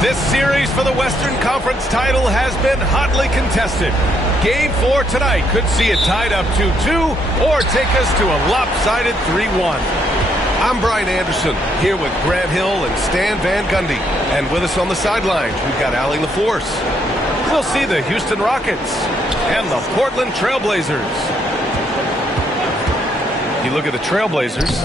This series for the Western Conference title has been hotly contested. Game 4 tonight could see it tied up 2-2 or take us to a lopsided 3-1. I'm Brian Anderson, here with Grant Hill and Stan Van Gundy. And with us on the sidelines, we've got Allie LaForce. We'll see the Houston Rockets and the Portland Trailblazers. You look at the Trailblazers.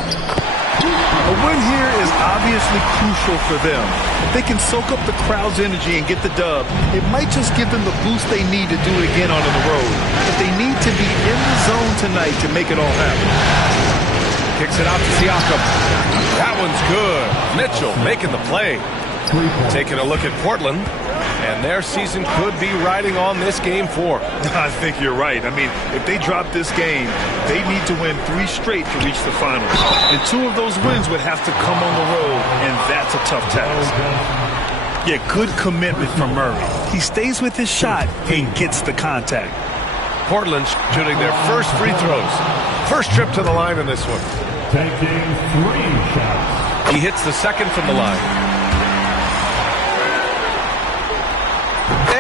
A win here is obviously crucial for them. If they can soak up the crowd's energy and get the dub, it might just give them the boost they need to do it again on the road. But they need to be in the zone tonight to make it all happen. Kicks it out to Siakam. That one's good. Mitchell making the play. Taking a look at Portland, and their season could be riding on this Game 4. I think you're right. I mean, if they drop this game, they need to win 3 straight to reach the finals. And 2 of those wins would have to come on the road, and that's a tough task. Yeah, good commitment from Murray. He stays with his shot and gets the contact. Portland's shooting their first free throws. First trip to the line in this one. Taking 3 shots. He hits the second from the line.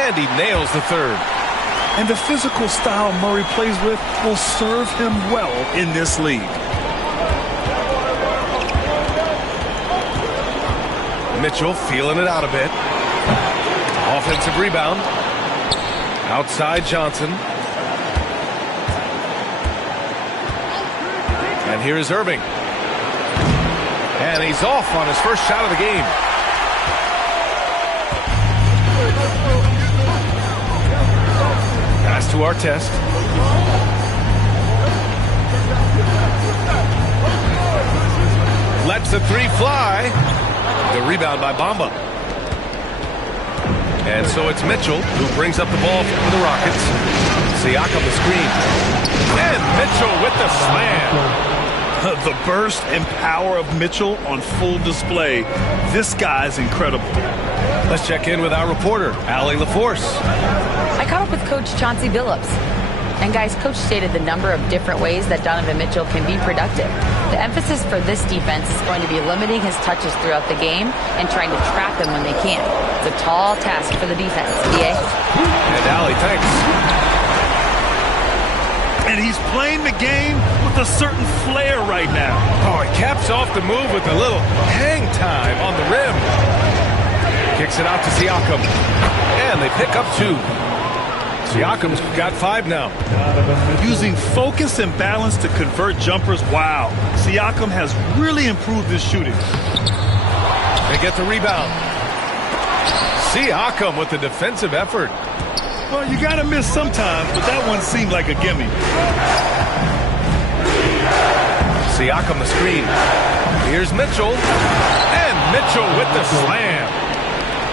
And he nails the third. And the physical style Murray plays with will serve him well in this league. Mitchell feeling it out a bit. Offensive rebound. Outside Johnson. And here's Irving. And he's off on his first shot of the game. Pass to Artest. Lets the 3 fly. The rebound by Bamba. And so it's Mitchell who brings up the ball for the Rockets. Siakam the screen. And Mitchell with the slam. The burst and power of Mitchell on full display. This guy's incredible. Let's check in with our reporter, Allie LaForce. I caught up with Coach Chauncey Billups. And guys, Coach stated the number of different ways that Donovan Mitchell can be productive. The emphasis for this defense is going to be limiting his touches throughout the game and trying to trap him when they can. It's a tall task for the defense, DA. And Allie, thanks. And he's playing the game with a certain flair right now. Oh, he caps off the move with a little hang time on the rim. Kicks it out to Siakam. And they pick up 2. Siakam's got 5 now. Using focus and balance to convert jumpers. Wow. Siakam has really improved his shooting. They get the rebound. Siakam with the defensive effort. Well, you got to miss sometimes, but that one seemed like a gimme. Siakam the screen. Here's Mitchell. And Mitchell with the slam.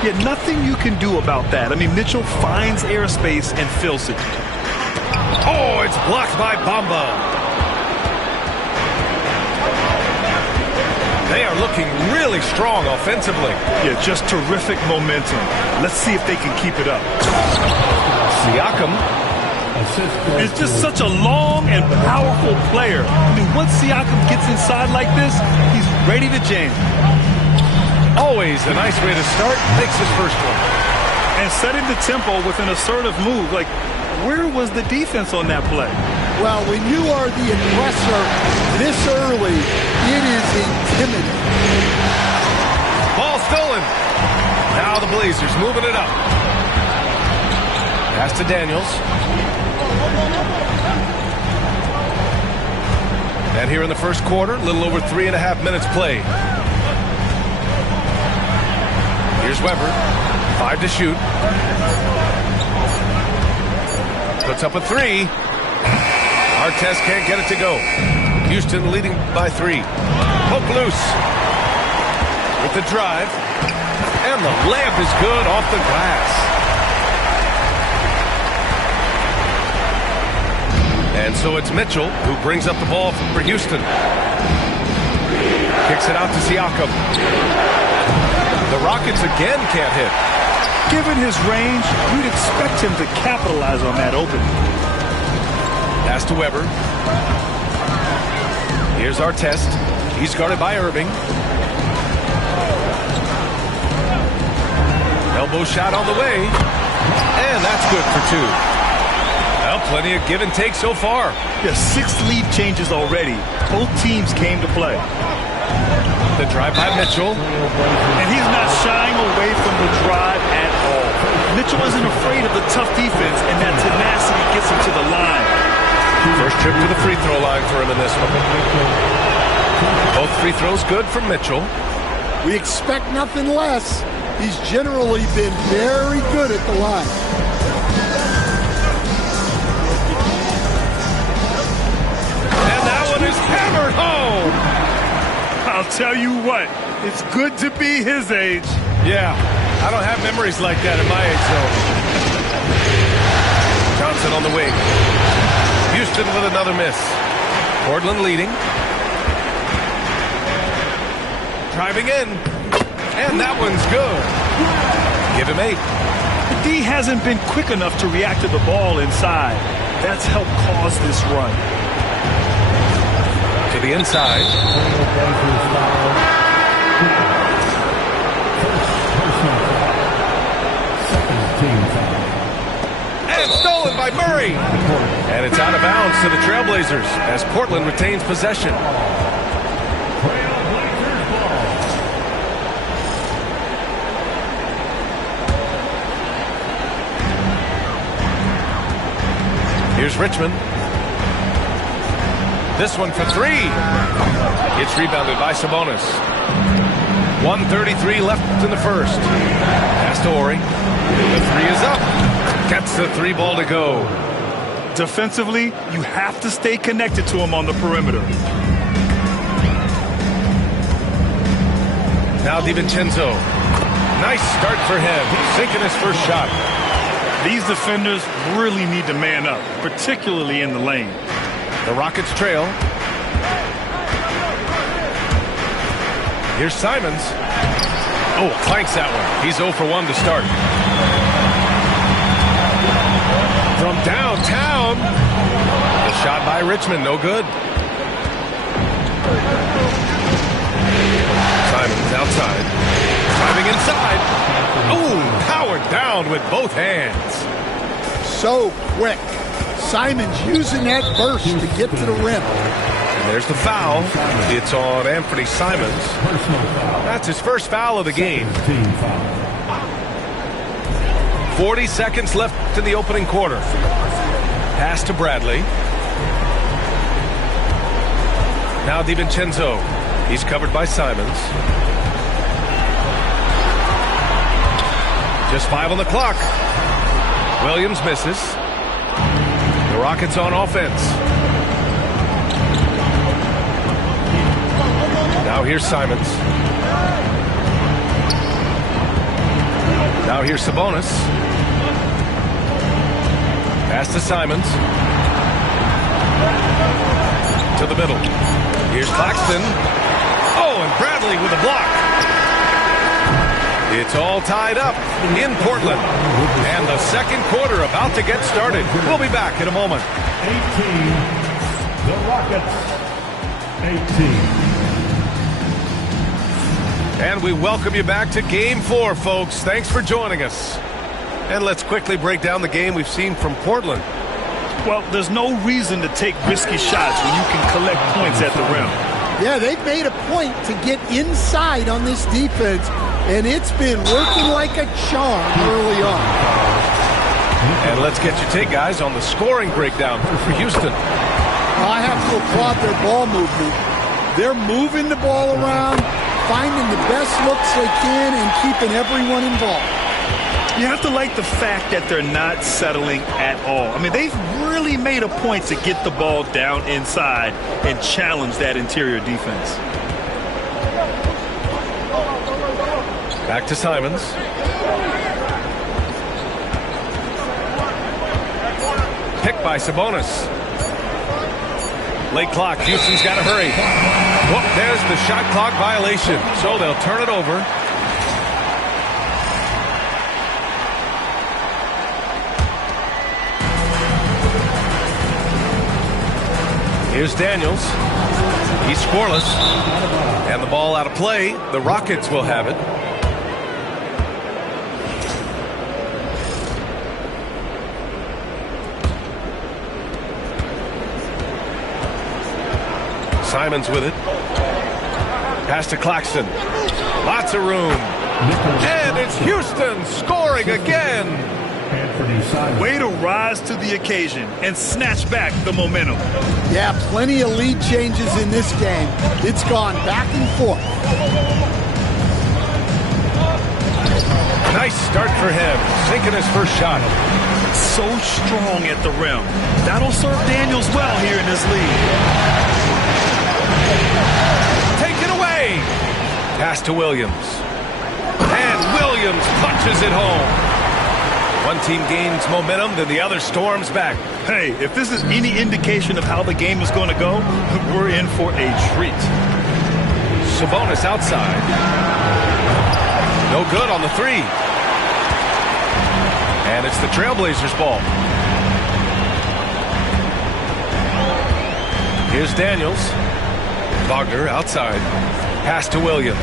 Yeah, nothing you can do about that. I mean, Mitchell finds airspace and fills it. Oh, it's blocked by Bamba. They are looking really strong offensively. Yeah, just terrific momentum. Let's see if they can keep it up. Siakam. It's just such a long and powerful player. I mean, once Siakam gets inside like this, he's ready to jam. Always a nice way to start. Makes his first one. And setting the tempo with an assertive move. Like, where was the defense on that play? Well, when you are the aggressor this early, it is intimidating. Ball stolen. Now the Blazers moving it up. Pass to Daniels. And here in the first quarter, a little over 3.5 minutes played. Here's Weber. 5 to shoot. Puts up a 3. Artest can't get it to go. Houston leading by 3. Poke loose. With the drive. And the layup is good off the glass. And so it's Mitchell who brings up the ball for Houston. Kicks it out to Siakam. The Rockets again can't hit. Given his range, you'd expect him to capitalize on that opening. Pass to Weber. Here's Artest. He's guarded by Irving. Elbow shot on the way. And that's good for 2. Well, plenty of give and take so far. Yeah, 6 lead changes already. Both teams came to play. The drive by Mitchell. And he's not shying away from the drive at all. Mitchell isn't afraid of the tough defense, and that tenacity gets him to the line. First trip to the free throw line for him in this one. Both free throws good from Mitchell. We expect nothing less. He's generally been very good at the line. And that one is hammered home. I'll tell you what, it's good to be his age. Yeah, I don't have memories like that at my age, though. Johnson on the wing. Houston with another miss. Portland leading. Driving in. And that one's good. Give him 8. The D hasn't been quick enough to react to the ball inside. That's helped cause this run. To the inside. And stolen by Murray. And it's out of bounds to the Trailblazers as Portland retains possession. Here's Richmond. This one for 3. It's rebounded by Sabonis. 1:33 left in the first. Pass to Ori. The 3 is up. Gets the 3 ball to go. Defensively, you have to stay connected to him on the perimeter. Now DiVincenzo. Nice start for him. He's sinking his first shot. These defenders really need to man up, particularly in the lane. The Rockets trail. Here's Simons. Oh, clanks that one. He's 0 for 1 to start. From downtown. The shot by Richmond, no good. Simons outside. Driving inside. Oh, powered down with both hands. So quick. Simons using that burst to get to the rim. And there's the foul. It's on Anthony Simons. That's his first foul of the game. 40 seconds left in the opening quarter. Pass to Bradley. Now DiVincenzo. He's covered by Simons. Just 5 on the clock. Williams misses. The Rockets on offense. Now here's Simons. Now here's Sabonis. Pass to Simons. To the middle. Here's Claxton. Oh, and Bradley with a block. It's all tied up in Portland. And the second quarter about to get started. We'll be back in a moment. 18. The Rockets. 18. And we welcome you back to Game 4, folks. Thanks for joining us. And let's quickly break down the game we've seen from Portland. Well, there's no reason to take risky shots when you can collect points at the rim. Yeah, they've made a point to get inside on this defense, and it's been working like a charm early on. And let's get your take, guys, on the scoring breakdown for Houston. I have to applaud their ball movement. They're moving the ball around, finding the best looks they can, and keeping everyone involved. You have to like the fact that they're not settling at all. I mean, they've really made a point to get the ball down inside and challenge that interior defense. Back to Simons. Picked by Sabonis. Late clock. Houston's got to hurry. Whoop, there's the shot clock violation. So they'll turn it over. Here's Daniels. He's scoreless. And the ball out of play. The Rockets will have it. Simons with it. Pass to Claxton. Lots of room. And it's Houston scoring again. Way to rise to the occasion and snatch back the momentum. Yeah, plenty of lead changes in this game. It's gone back and forth. Nice start for him. Sinking his first shot. So strong at the rim. That'll serve Daniels well here in this league. Take it away. Pass to Williams. And Williams punches it home. One team gains momentum, then the other storms back. Hey, if this is any indication of how the game is going to go, we're in for a treat. Sabonis outside. No good on the three. And it's the Trailblazers' ball. Here's Daniels. Wagner outside. Pass to Williams.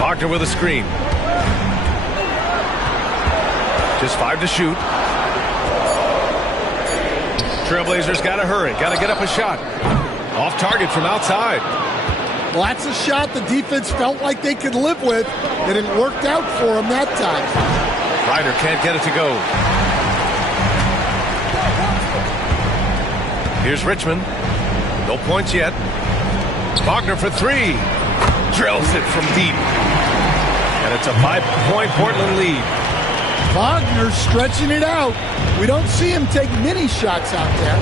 Wagner with a screen. Just 5 to shoot. Trailblazers got to hurry. Got to get up a shot. Off target from outside. Well, that's a shot the defense felt like they could live with, and it worked out for them that time. Ryder can't get it to go. Here's Richmond. No points yet. Wagner for three. Drills it from deep. And it's a 5-point Portland lead. Wagner stretching it out. We don't see him take many shots out there.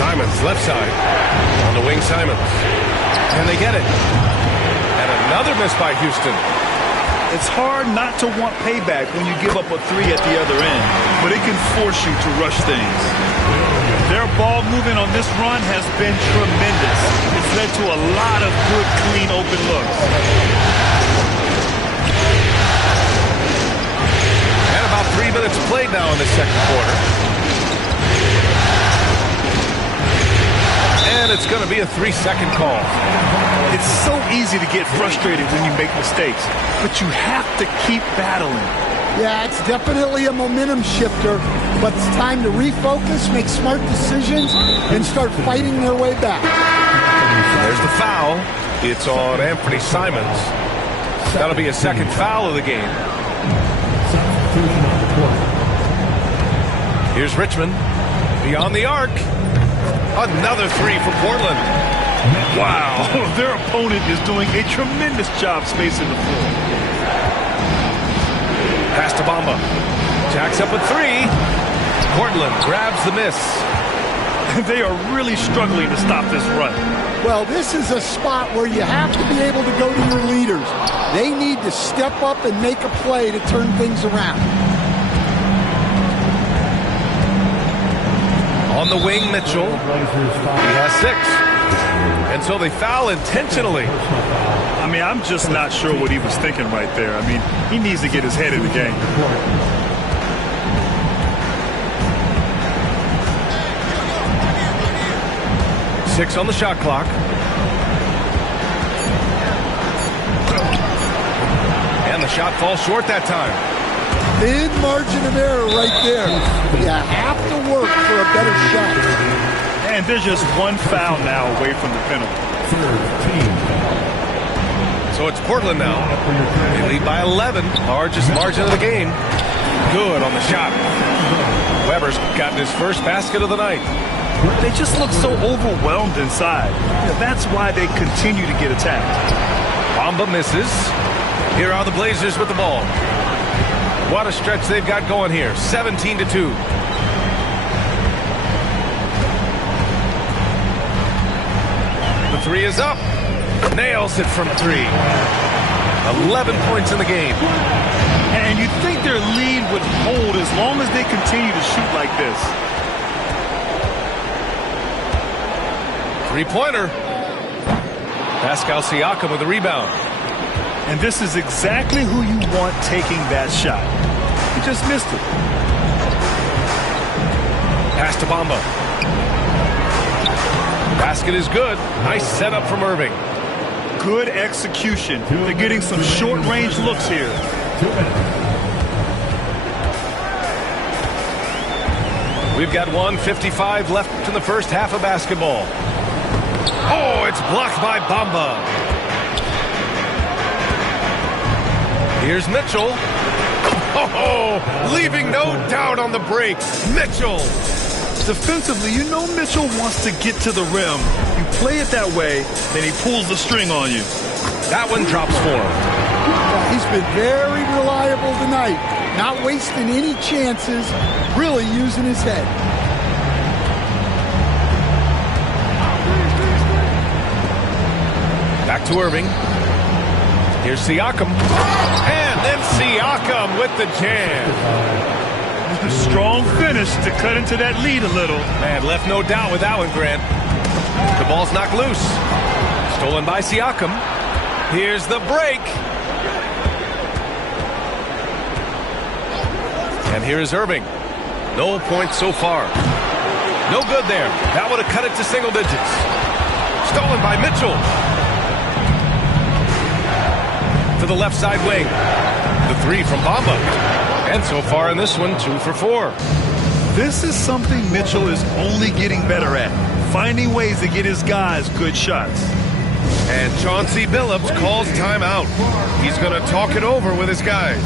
Simons, left side. On the wing, Simons. And they get it. And another miss by Houston. It's hard not to want payback when you give up a three at the other end, but it can force you to rush things. Their ball movement on this run has been tremendous. It's led to a lot of good, clean, open looks. And about 3 minutes played now in the second quarter. And it's going to be a 3-second call. It's so easy to get frustrated when you make mistakes, but you have to keep battling. Yeah, it's definitely a momentum shifter, but it's time to refocus, make smart decisions, and start fighting their way back. There's the foul. It's on Anthony Simons. That'll be a second foul of the game. Here's Richmond. Beyond the arc. Another three for Portland. Wow, their opponent is doing a tremendous job spacing the floor. Pass to Bamba. Jacks up a three. Portland grabs the miss. They are really struggling to stop this run. Well, this is a spot where you have to be able to go to your leaders. They need to step up and make a play to turn things around. On the wing, Mitchell. He has 6. And so they foul intentionally. I mean, I'm just not sure what he was thinking right there. I mean, he needs to get his head in the game. Six on the shot clock. And the shot falls short that time. Thin margin of error right there. You have to work for a better shot. And there's just one foul now away from the penalty. So it's Portland now. They lead by 11. Largest margin of the game. Good on the shot. Weber's gotten his first basket of the night. They just look so overwhelmed inside. That's why they continue to get attacked. Bamba misses. Here are the Blazers with the ball. What a stretch they've got going here. 17-2. The three is up. Nails it from three. 11 points in the game. And you'd think their lead would hold as long as they continue to shoot like this. Three-pointer. Pascal Siakam with the rebound. And this is exactly who you want taking that shot. He just missed it. Pass to Bamba. Basket is good. Nice setup from Irving. Good execution. They're getting some short-range looks here. We've got 1:55 left in the first half of basketball. Oh, it's blocked by Bamba. Here's Mitchell. Oh, leaving no doubt on the break. Mitchell. Defensively, you know Mitchell wants to get to the rim. You play it that way, then he pulls the string on you. That one drops for him. He's been very reliable tonight. Not wasting any chances, really using his head. Back to Irving. Here's Siakam. And then Siakam with the jam. A strong finish to cut into that lead a little. Man, left no doubt with that one, Grant. The ball's knocked loose. Stolen by Siakam. Here's the break. And here is Irving. No points so far. No good there. That would have cut it to single digits. Stolen by Mitchell. To the left side wing. The three from Bamba. And so far in this one, 2 for 4. This is something Mitchell is only getting better at. Finding ways to get his guys good shots. And Chauncey Billups calls timeout. He's going to talk it over with his guys.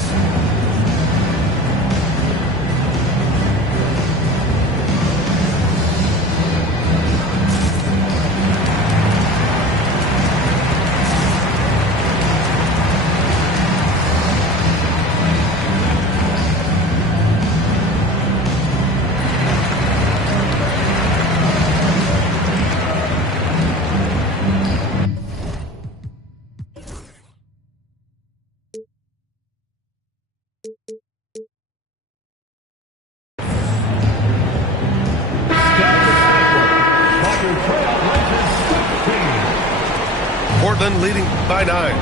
Portland leading by 9.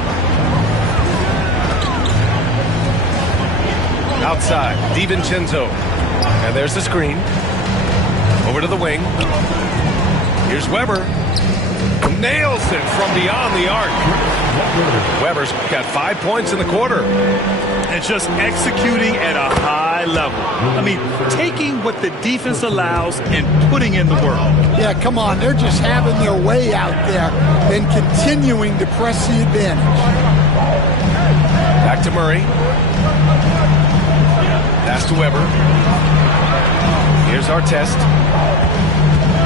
Outside, DiVincenzo. And there's the screen. Over to the wing. Here's Weber. Nails it from beyond the arc. Weber's got 5 points in the quarter. And just executing at a high level. I mean, taking what the defense allows and putting in the work. Yeah, come on. They're just having their way out there and continuing to press the advantage. Back to Murray. Pass to Weber. Here's our test.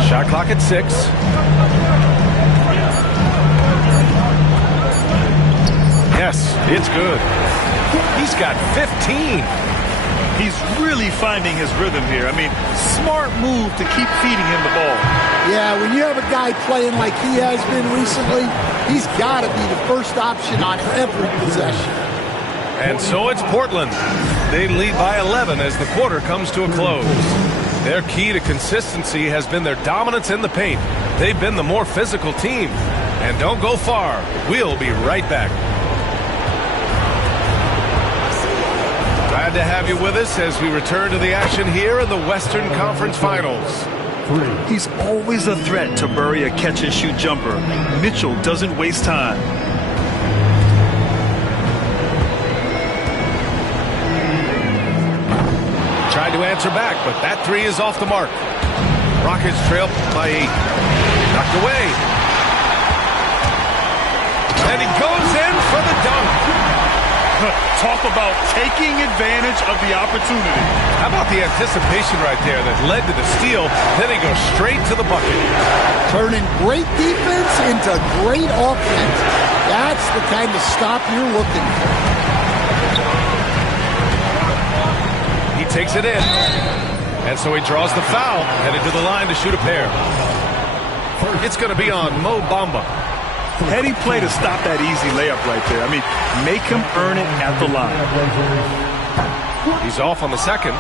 Shot clock at 6. Yes, it's good. He's got 15. He's really finding his rhythm here. I mean, smart move to keep feeding him the ball. Yeah, when you have a guy playing like he has been recently, he's got to be the first option on every possession. And so it's Portland. They lead by 11 as the quarter comes to a close. Their key to consistency has been their dominance in the paint. They've been the more physical team. And don't go far. We'll be right back. Glad to have you with us as we return to the action here in the Western Conference Finals. He's always a threat to bury a catch-and-shoot jumper. Mitchell doesn't waste time. Tried to answer back, but that three is off the mark. Rockets trail by 8. Knocked away. And he goes in for the dunk. Talk about taking advantage of the opportunity. How about the anticipation right there that led to the steal? Then he goes straight to the bucket. Turning great defense into great offense. That's the kind of stop you're looking for. takes it in. And so he draws the foul, headed to the line to shoot a pair. It's going to be on Mo Bamba. Heady play to stop that easy layup right there. I mean, make him earn it at the line. He's off on the second.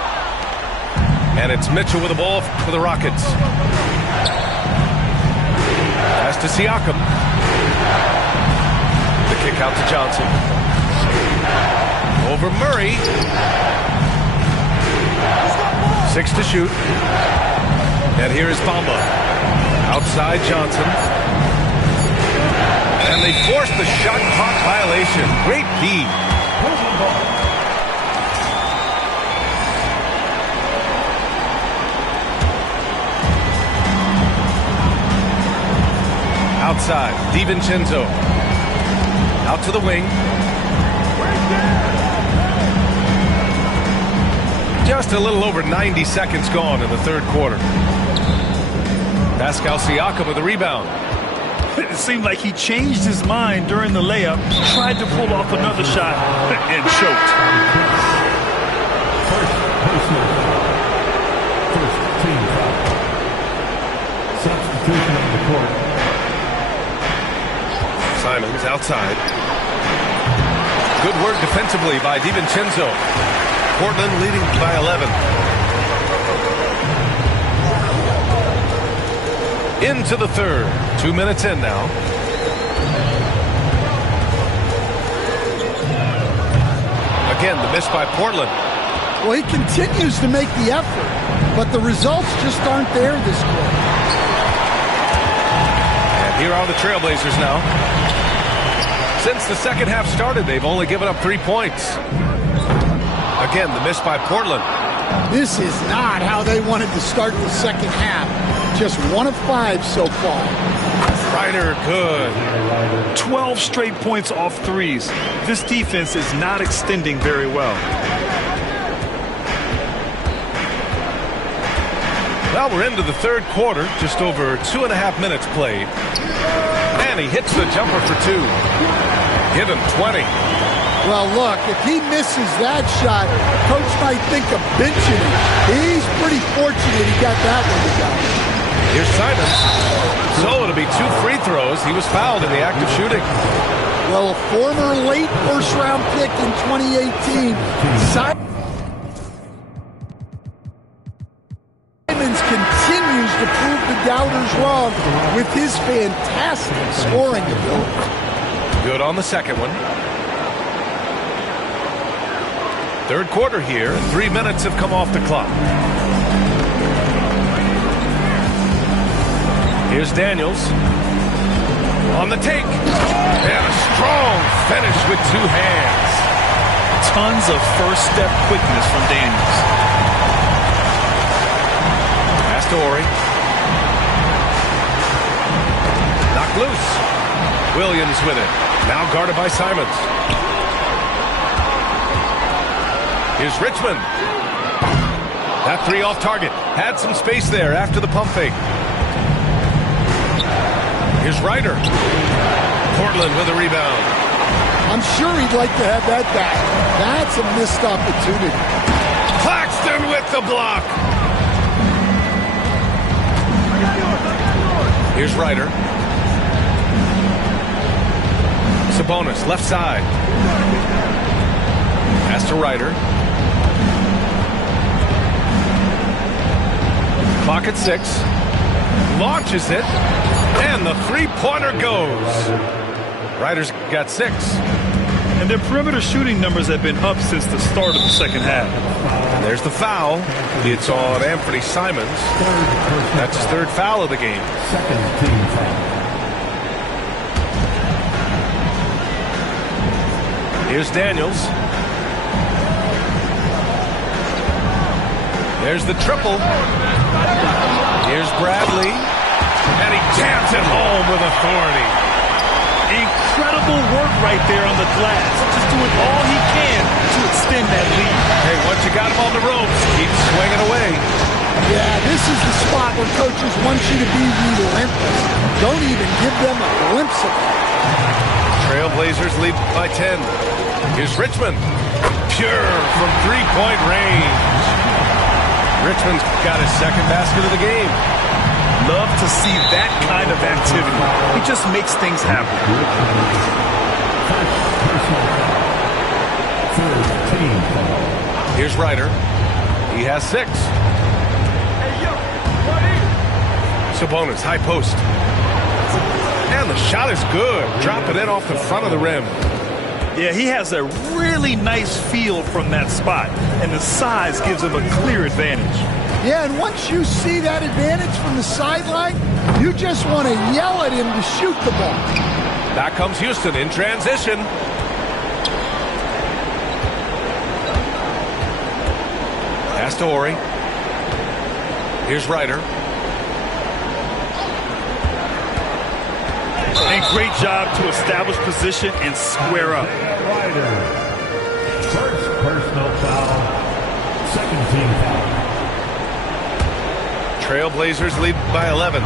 And it's Mitchell with the ball for the Rockets. Pass to Siakam. The kick out to Johnson. Over Murray. 6 to shoot. And here is Bamba. Outside Johnson. And they forced the shot clock violation. Great D. Outside, DiVincenzo. Out to the wing. Just a little over 90 seconds gone in the third quarter. Pascal Siakam with the rebound. It seemed like he changed his mind during the layup, tried to pull off another shot, and choked. First team foul. Substitution on the court. Simons outside. Good work defensively by DiVincenzo. Portland leading by 11. Into the third. 2 minutes in now. Again, the miss by Portland. Well, he continues to make the effort, but the results just aren't there this quarter. And here are the Trailblazers now. Since the second half started, they've only given up 3 points. Again, the miss by Portland. This is not how they wanted to start the second half. Just 1 of 5 so far. Ryder, good. 12 straight points off threes. This defense is not extending very well. Well, we're into the third quarter. Just over 2.5 minutes played. And he hits the jumper for 2. Give him 20. Well, look, if he misses that shot, coach might think of benching him. He's pretty fortunate he got that one to go. Here's Simons. So it'll be 2 free throws. He was fouled in the act of shooting. Well, a former late first-round pick in 2018, Simons continues to prove the doubters wrong with his fantastic scoring ability. Good on the second one. Third quarter here. 3 minutes have come off the clock. Here's Daniels. On the take. And a strong finish with 2 hands. Tons of first step quickness from Daniels. Pass to Ori. Knocked loose. Williams with it. Now guarded by Simons. Here's Richmond. That 3 off target. Had some space there after the pump fake. Here's Ryder. Portland with a rebound. I'm sure he'd like to have that back. That's a missed opportunity. Claxton with the block. Here's Ryder. Sabonis, left side. Pass to Ryder. Clock at 6. Launches it. And the three-pointer goes. Ryder's got 6. And their perimeter shooting numbers have been up since the start of the second half. And there's the foul. It's on Anthony Simons. That's his 3rd foul of the game. Second team foul. Here's Daniels. There's the triple. Here's Bradley. And he jams it home with authority. Incredible work right there on the glass. Just doing all he can to extend that lead. Hey, once you got him on the ropes, keep swinging away. Yeah, this is the spot where coaches want you to be relentless. Don't even give them a glimpse of it. Trailblazers lead by 10. Here's Richmond. Pure from 3-point range. Richmond's got his second basket of the game. Love to see that kind of activity. He just makes things happen. Here's Ryder. He has 6. Sabonis, high post. And the shot is good. Drop it in off the front of the rim. Yeah, he has a really nice feel from that spot, and the size gives him a clear advantage. Yeah, and once you see that advantage from the sideline, you just want to yell at him to shoot the ball. Back comes Houston in transition. Pass to Horry. Here's Ryder. And great job to establish position and square up. First personal foul. Second team foul. Trailblazers lead by 11.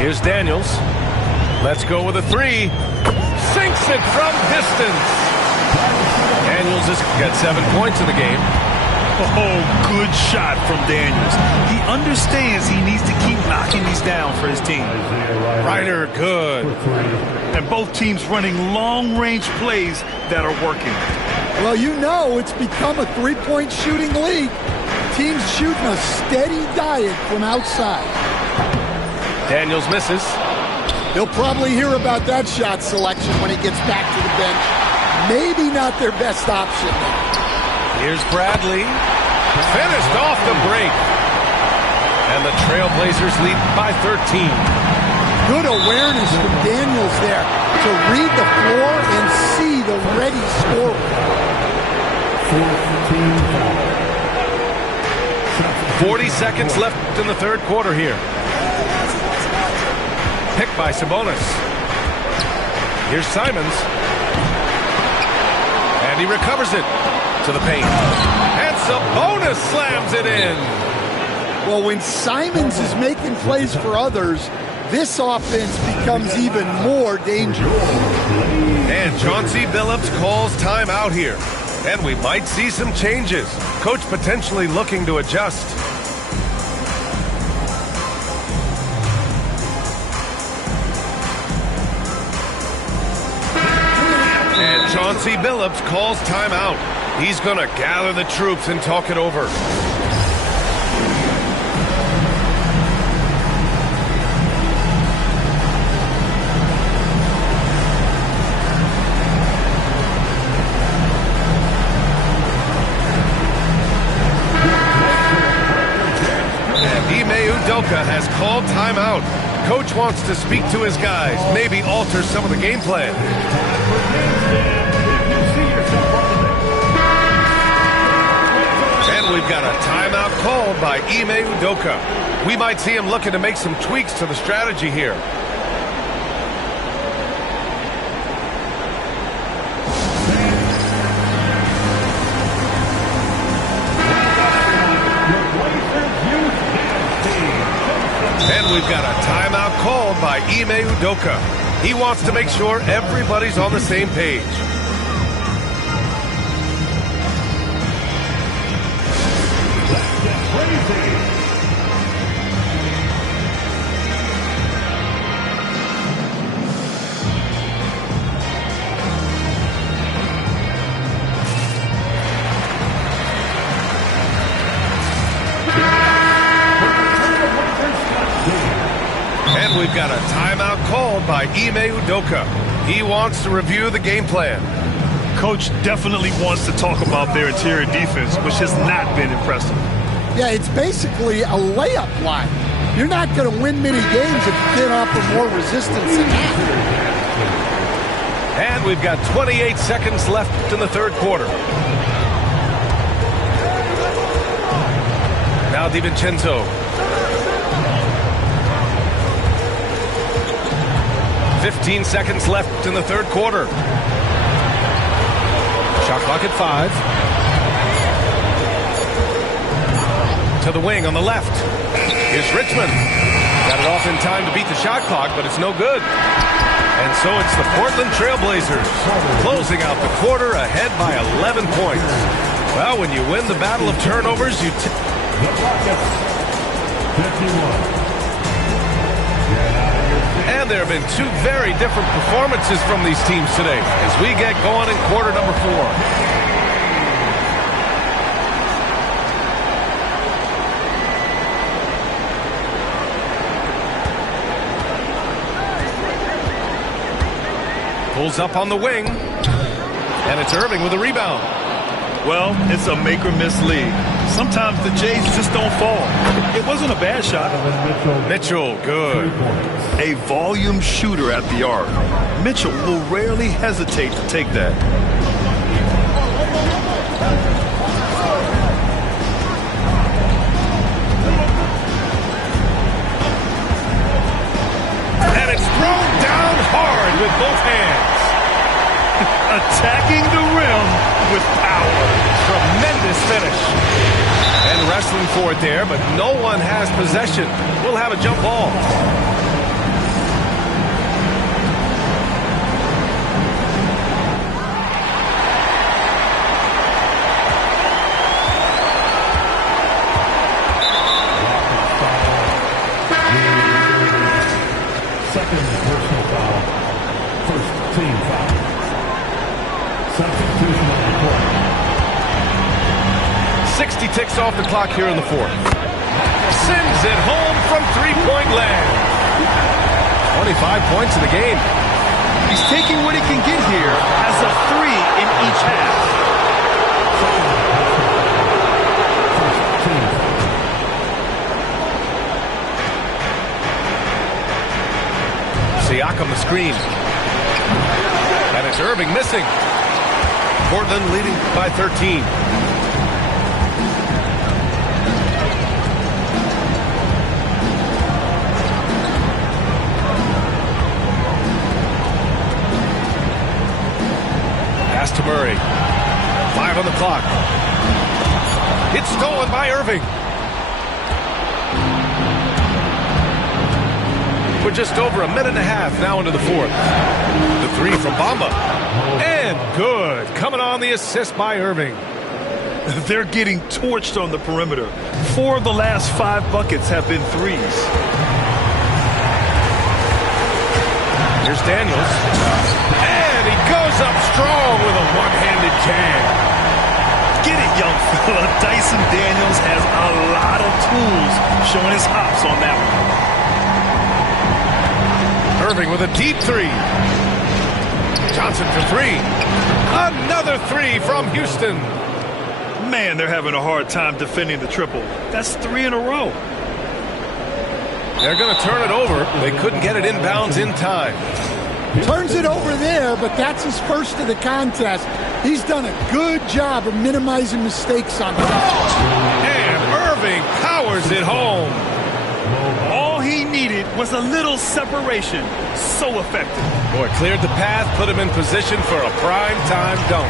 Here's Daniels. Let's go with a 3. Sinks it from distance. Daniels has got 7 points in the game. Oh, good shot from Daniels. He understands he needs to keep knocking these down for his team. Ryder, good. And both teams running long-range plays that are working. Well, you know it's become a three-point shooting league. Teams shooting a steady diet from outside. Daniels misses. He'll probably hear about that shot selection when he gets back to the bench. Maybe not their best option. Here's Bradley. Finished off the break. And the Trailblazers lead by 13. Good awareness from Daniels there to read the floor and see the ready scorer. 40 seconds left in the third quarter here. Picked by Sabonis. Here's Simons. And he recovers it to the paint. And Sabonis slams it in. Well, when Simons is making plays for others, this offense becomes even more dangerous. And Chauncey Billups calls timeout here. And we might see some changes. Coach potentially looking to adjust. And Chauncey Billups calls timeout. He's going to gather the troops and talk it over. Has called timeout. Coach wants to speak to his guys, maybe alter some of the game plan. And we've got a timeout called by Ime Udoka. We might see him looking to make some tweaks to the strategy here. And we've got a timeout called by Ime Udoka. He wants to make sure everybody's on the same page. Let's get crazy. And we've got a timeout called by Ime Udoka. He wants to review the game plan. Coach definitely wants to talk about their interior defense, which has not been impressive. Yeah, it's basically a layup line. You're not going to win many games if you can't offer more resistance than that. And we've got 28 seconds left in the third quarter. Now DiVincenzo. 15 seconds left in the third quarter. Shot clock at 5. To the wing on the left. Here's Richmond. Got it off in time to beat the shot clock, but it's no good. And so it's the Portland Trailblazers closing out the quarter ahead by 11 points. Well, when you win the battle of turnovers, you The Rockets, 51. and there have been two very different performances from these teams today as we get going in quarter number 4. Pulls up on the wing, and it's Irving with a rebound. Well, it's a make-or-miss league. Sometimes the Jays just don't fall. It wasn't a bad shot. Mitchell, good. A volume shooter at the arc. Mitchell will rarely hesitate to take that. And it's thrown down hard with both hands. Attacking the rim with power. Tremendous finish. And wrestling for it there, but no one has possession. We'll have a jump ball. Second personal foul. First team foul. Substitution on the court. 60 ticks off the clock here in the 4th. Sends it home from three-point land. 25 points in the game. He's taking what he can get here as a 3 in each half. First team foul. Siakam the screen. And it's Irving missing. Portland leading by 13. Pass to Murray. 5 on the clock. It's stolen by Irving. We're just over a minute and a half now into the 4th. The 3 from Bamba. And good. Coming on the assist by Irving. They're getting torched on the perimeter. 4 of the last 5 buckets have been threes. Here's Daniels. And he goes up strong with a one-handed jam. Get it, young fella. Dyson Daniels has a lot of tools, showing his hops on that one. Irving with a deep 3. Johnson for 3. Another 3 from Houston. Man, they're having a hard time defending the triple. That's 3 in a row. They're going to turn it over. They couldn't get it inbounds in time. Turns it over there, but that's his first of the contest. He's done a good job of minimizing mistakes on that. And Irving powers it home. All he needed was a little separation. So effective. Boy, cleared the path, put him in position for a prime-time dunk.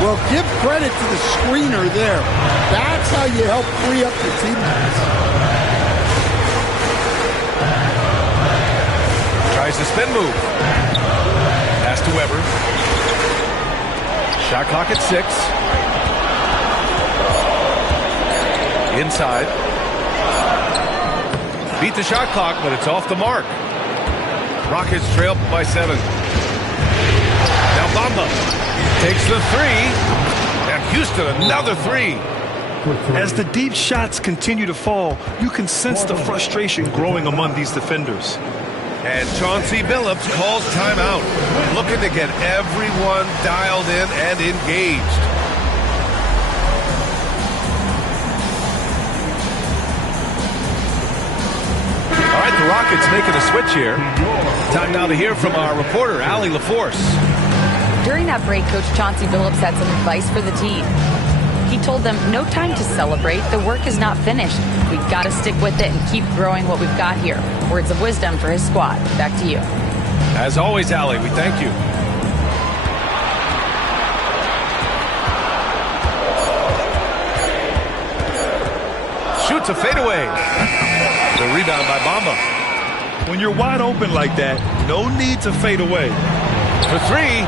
Well, give credit to the screener there. That's how you help free up your teammates. Tries the spin move. Pass to Weber. Shot clock at 6. Inside. Beat the shot clock, but it's off the mark. Rockets trail by 7. Now Bamba takes the 3. And Houston another 3. As the deep shots continue to fall, you can sense the frustration growing among these defenders. And Chauncey Billups calls timeout, looking to get everyone dialed in and engaged. All right, the Rockets making a switch here. Time now to hear from our reporter, Allie LaForce. During that break, Coach Chauncey Billups had some advice for the team. He told them, no time to celebrate. The work is not finished. We've got to stick with it and keep growing what we've got here. Words of wisdom for his squad. Back to you. As always, Allie, we thank you. Shoots a fadeaway. The rebound by Bamba. When you're wide open like that, no need to fade away. For three.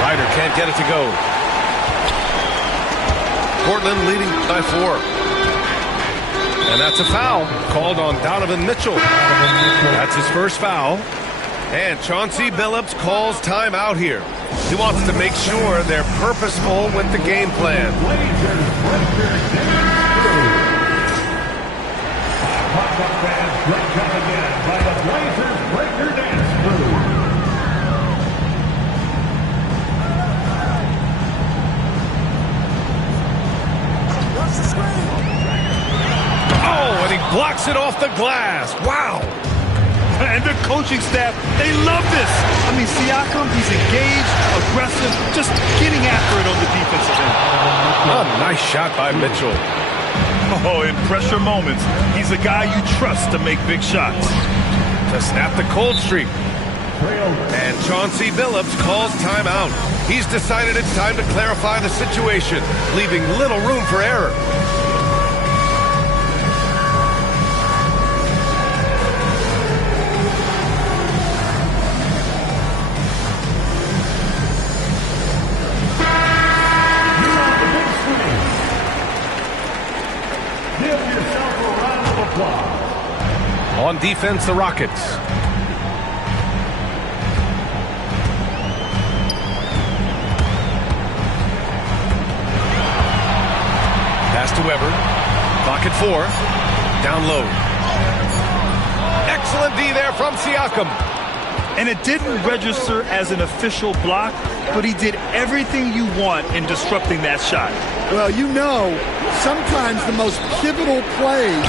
Ryder can't get it to go. Portland leading by 4. And that's a foul called on Donovan Mitchell. That's his first foul. And Chauncey Billups calls timeout here. He wants to make sure they're purposeful with the game plan. Oh, and he blocks it off the glass. Wow. And the coaching staff, they love this. I mean, Siakam, he's engaged, aggressive, just getting after it on the defensive end. Oh, nice shot by Mitchell. Oh, in pressure moments, he's a guy you trust to make big shots. To snap the cold streak. And Chauncey Billups calls timeout. He's decided it's time to clarify the situation, leaving little room for error. On defense, the Rockets. Pass to Weber. Clock at 4. Down low. Excellent D there from Siakam. And it didn't register as an official block, but he did everything you want in disrupting that shot. Well, you know, sometimes the most pivotal plays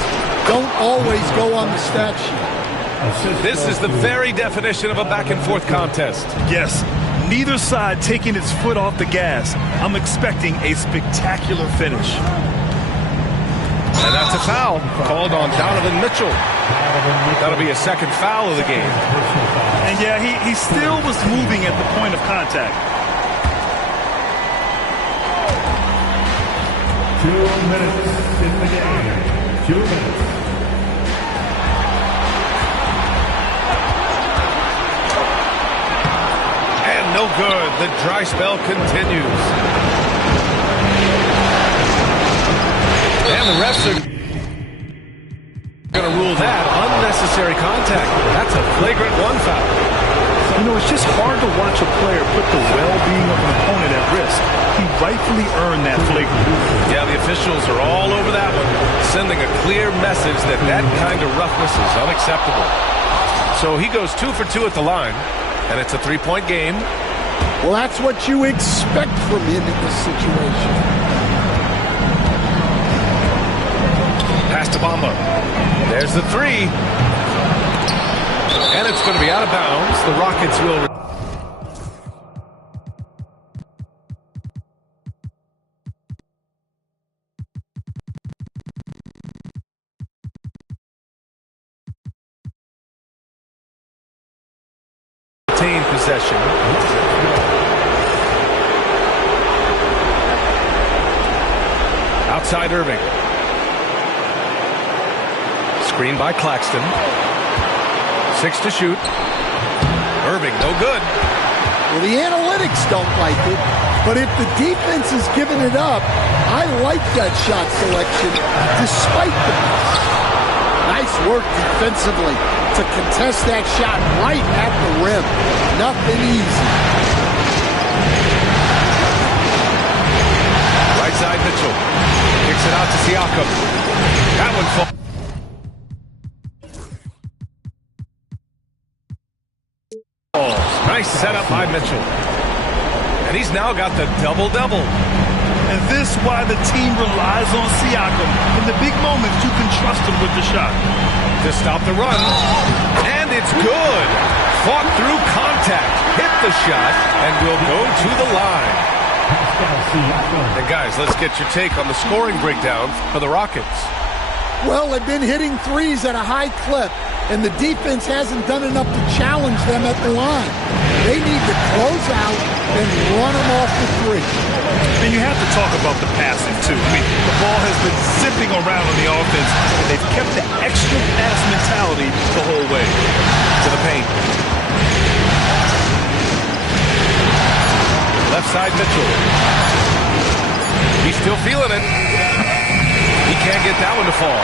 don't always go on the stat sheet. This is the very definition of a back-and-forth contest. Yes, neither side taking its foot off the gas. I'm expecting a spectacular finish. And that's a foul called on Donovan Mitchell. That'll be a second foul of the game. And yeah, he still was moving at the point of contact. 2 minutes in the game. 2 minutes. And no good. The dry spell continues. And the refs are going to rule that unnecessary contact. That's a flagrant 1 foul. You know, it's just hard to watch a player put the well-being of an opponent at risk. He rightfully earned that flagrant. Yeah, the officials are all over that one, sending a clear message that that kind of roughness is unacceptable. So he goes 2 for 2 at the line, and it's a 3-point game. Well, that's what you expect from him in this situation. Pass to Bamba. There's the 3. And it's going to be out of bounds. The Rockets will retain possession. Outside Irving. Screen by Claxton. 6 to shoot. Irving, no good. Well, the analytics don't like it, but if the defense is giving it up, I like that shot selection despite the miss. Nice work defensively to contest that shot right at the rim. Nothing easy. Right side Mitchell. Kicks it out to Siakam. That one falls. Nice setup by Mitchell. And he's now got the double-double. And this is why the team relies on Siakam. In the big moments, you can trust him with the shot. To stop the run. And it's good. Fought through contact. Hit the shot and will go to the line. And guys, let's get your take on the scoring breakdown for the Rockets. Well, they've been hitting threes at a high clip, and the defense hasn't done enough to challenge them at the line. They need to close out and run them off the three. And you have to talk about the passing, too. I mean, the ball has been zipping around on the offense, and they've kept the extra pass mentality the whole way. To the paint. Left side, Mitchell. He's still feeling it. He can't get that one to fall.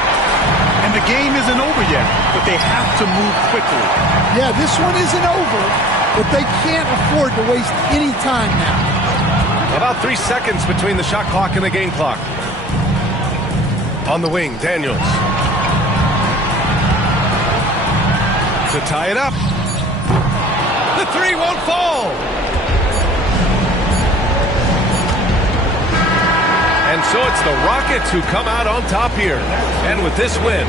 And the game isn't over yet, but they have to move quickly. Yeah, this one isn't over, but they can't afford to waste any time now. About 3 seconds between the shot clock and the game clock. On the wing, Daniels. To tie it up. The three won't fall. And so it's the Rockets who come out on top here. And with this win.